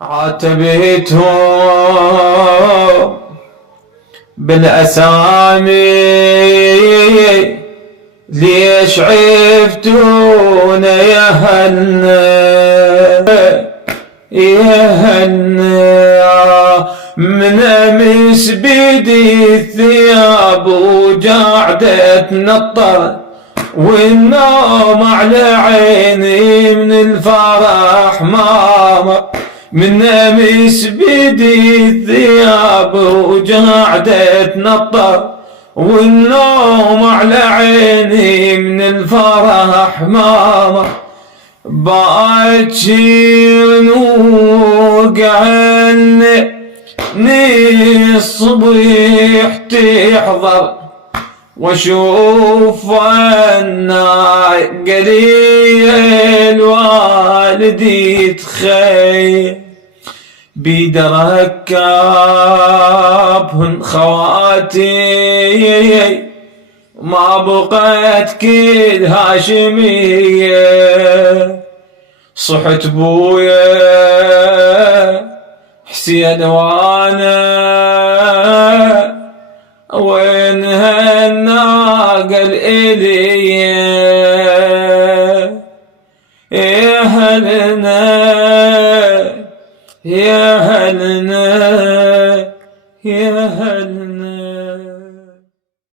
عاتبتهم بالأسامي ليش عفتونا يا هنا من أمس بدي الثياب وقاعدة تنطر والنوم على عيني من الفرح ماما. من أمس بدي الثياب وقاعدة تنطر والنوم على عيني من الفرح ماما. باكر وقعلني الصبيح تحضر واشوف انا قليل والدي تخيل بيد ركابهن خواتي ما بقيت كل هاشمية. صحت بويا حسين وانا وين هالناقل إليا يا هلنا يا هلنا يا هلنا.